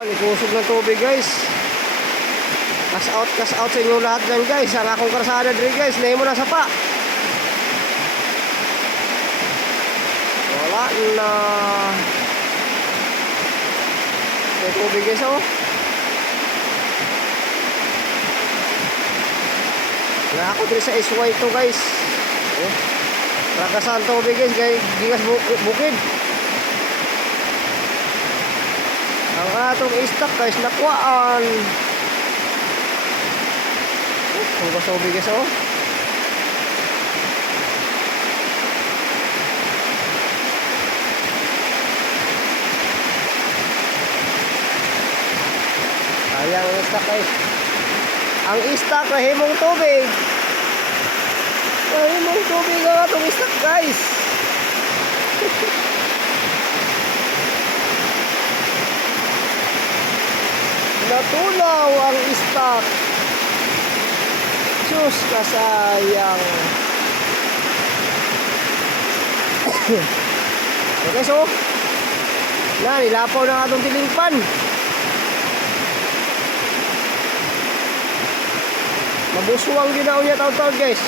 Ikusog ng tubig guys. Cash out sa inyo lahat dyan guys. Ang akong karsada diri guys. Nahin mo na sapa. Wala na. May tubig guys oh. Na ako diri sa SY to guys. Oh. Ragasan tubig guys. Gigas bukid. Ang atong stock guys nakuhaan. Kung gusto ko bigas oh. Sayang ang stock guys. Ang stock na himong tubig. Himong tubig ang atong stock guys. Natulaw ang stock. Diyos kasayang. Okay so nilapaw na atong tilingpan. Mabusuang ginaw niya taon-taon guys.